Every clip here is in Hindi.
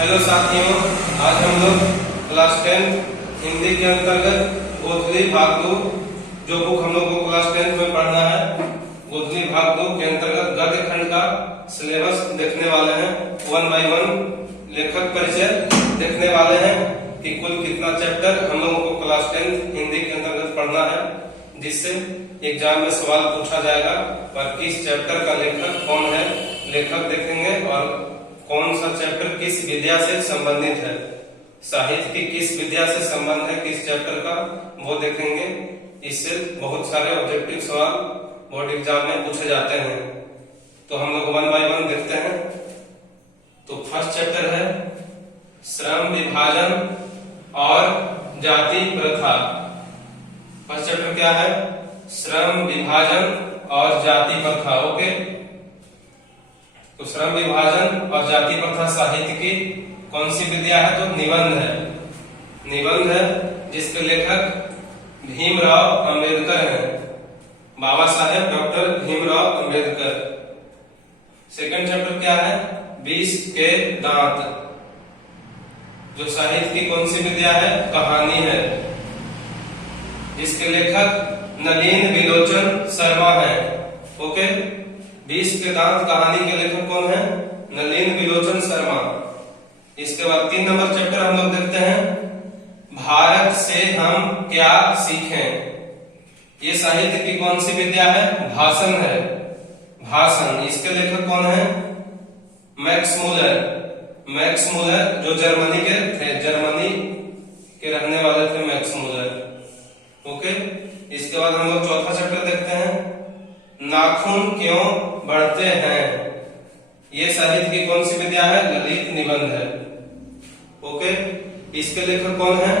हेलो साथियों, आज हम लोग क्लास 10 हिंदी के अंतर्गत गोधली भाग 2 जो बुक हम लोग को क्लास 10 में पढ़ना है, गोधली भाग 2 के अंतर्गत गद्य खंड का सिलेबस देखने वाले हैं। 1 बाय 1 लेखक परिचय देखने वाले हैं कि कुल कितना चैप्टर हम लोगों को क्लास 10 हिंदी के अंतर्गत पढ़ना है, जिससे एग्जाम में सवाल पूछा जाएगा और किस चैप्टर का लेखक कौन है, लेखक देखेंगे और कौन सा चैप्टर किस विद्या से संबंधित है, साहित्य की किस विद्या से संबंध है किस चैप्टर का, वो देखेंगे। इससे बहुत सारे ऑब्जेक्टिव सवाल बोर्ड एग्जाम में पूछे जाते हैं। तो हम लोग 1 बाय 1 देखते हैं। तो फर्स्ट चैप्टर है श्रम विभाजन और जाति प्रथा। फर्स्ट चैप्टर क्या है? श्रम विभाजन और जाति प्रथा। ओके, तो श्रम विभाजन और जाति प्रथा साहित्य की कौन सी विद्या है? तो निबंध है। निबंध है जिसके लेखक भीमराव अंबेडकर हैं, Baba Saheb doctor Bhimrao Ambedkar. Second chapter क्या है? विष के दांत, जो साहित्य की कौन सी विद्या है? कहानी है, जिसके लेखक नलिन विलोचन शर्मा है। ओके, विष के दांत कहानी के लेखक कौन है? नलिन विलोचन शर्मा। इसके बाद 3 नंबर चैप्टर हम लोग देखते हैं भारत से हम क्या सीखें। ये साहित्य की कौन सी विद्या है? भाषण है, भाषण। इसके लेखक कौन है? Max Muller. मैक्स मूलर जो जर्मनी के थे, जर्मनी के रहने वाले थे मैक्स मूलर। ओके, इसके बाद हम लोग चौथा चैप्टर देखते हैं नाखून क्यों बढ़ते हैं। ये साहित्य की कौन सी विद्या है? ललित निबंध है। ओके, इसके लेखक कौन है?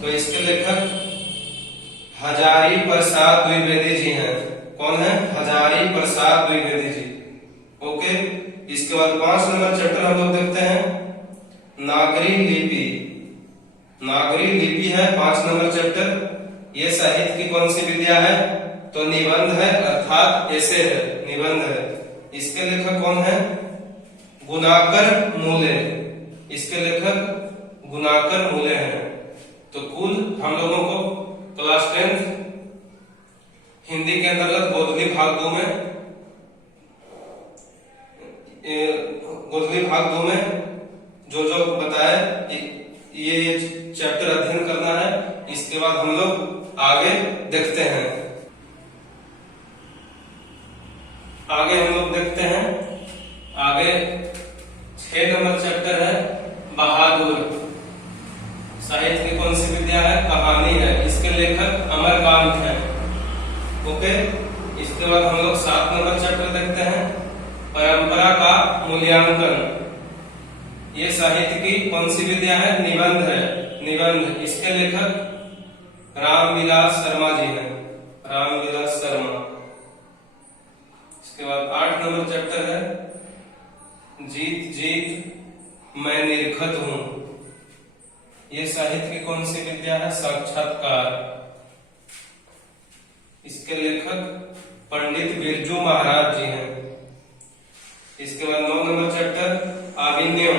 तो इसके लेखक हजारी प्रसाद द्विवेदी जी हैं। कौन है? हजारी प्रसाद द्विवेदी जी। ओके, इसके बाद 5 नंबर चैप्टर हम लोग देखते हैं नागरी लिपि। नागरी लिपि है 5 नंबर चैप्टर। ये साहित्य की कौन सी विद्या है? तो निबंध है, अर्थात ऐसे है, निबंध है। इसके लेखक कौन है? गुणाकर मूले। इसके लेखक गुणाकर मूले हैं। तो कुल हम लोगों को क्लास 10 हिंदी के अंतर्गत गोधली भाग 2 में जो बताया ये चैप्टर अध्ययन करना है। इसके बाद हम लोग आगे देखते हैं। आगे हम लोग देखते हैं, आगे 6 नंबर चैप्टर है बहादुर। साहित्य की कौन सी विद्या है? कहानी है। इसके लेखक अमरकांत हैं। ओके, इसके बाद हम लोग 7 नंबर चैप्टर देखते हैं परंपरा का मूल्यांकन। ये साहित्य की कौन सी विद्या है? निबंध है, निबंध। इसके लेखक रामविलास शर्मा जी हैं, रामविलास शर्मा। इसके बाद 8 नंबर चैप्टर है जीत जीत मैं निरखत हूं। ये साहित्य की कौन सी विद्या है? साक्षात्कार। इसके लेखक पंडित बिरजू महाराज जी हैं। इसके बाद 9 नंबर चैप्टर अभिनय।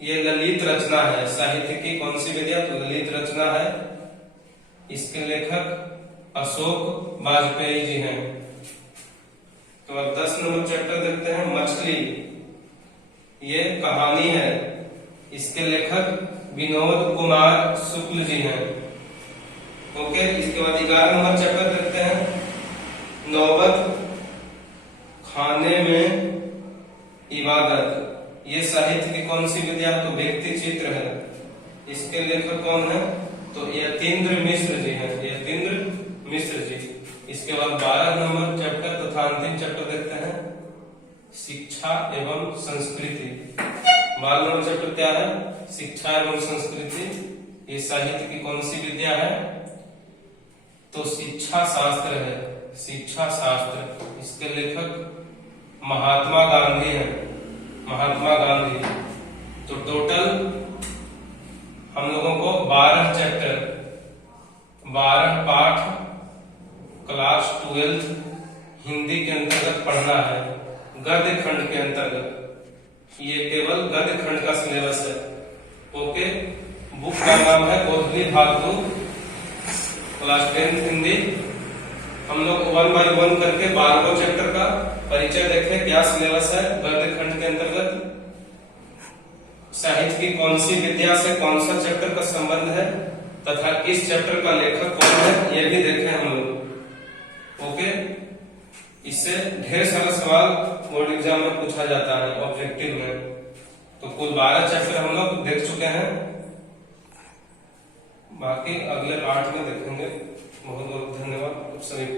ये ललित रचना है, साहित्य की कौन सी विद्या? तो ललित रचना है। इसके लेखक अशोक वाजपेयी जी हैं। तो अब 10 नंबर चैप्टर देखते हैं मछली। ये कहानी है। इसके लेखक विनोद कुमार शुक्ल जी हैं। ओके, इसके बाद 11 नंबर चैप्टर देखते हैं नौबत खाने में इबादत। ये साहित्य की कौन सी विद्या? तो व्यक्ति चित्र है। इसके लेखक कौन है? तो यतीन्द्र मिश्र जी हैं, यतीन्द्र मिश्र जी। इसके बाद 12 नंबर चैप्टर तथा अंतिम चैप्टर देखते हैं शिक्षा एवं संस्कृति। 12 नंबर चैप्टर क्या है? शिक्षा एवं संस्कृति। ये साहित्य की कौन सी विद्या है? तो शिक्षा शास्त्र है, शिक्षा शास्त्र। इसके लेखक महात्मा गांधी हैं, महात्मा गांधी। तो टोटल हम लोगों को 12 चैप्टर, 12 पाठ क्लास 12 हिंदी के अंतर्गत पढ़ना है, गद्य खंड के अंतर्गत। ये केवल गद्य खंड का सिलेबस है। ओके, बुक का नाम है गोधली भाग 2 क्लास 10 हिंदी। हम लोग 1 बाय 1 करके 12 चैप्टर का परिचय देखें, क्या सिलेबस है। गद्य खंड के अंतर्गत साहित्य की कौन सी विद्या से कौन सा चैप्टर का संबंध है तथा इस चैप्टर का लेखक कौन है, ये भी देखें हम लोग। ओके, इससे ढेर सारा सवाल बोर्ड एग्जाम में पूछा जाता है ऑब्जेक्टिव में। तो कुल 12 चैप्टर हम लोग देख चुके हैं, बाकी अगले पार्ट में देखेंगे। बहुत बहुत धन्यवाद सभी को।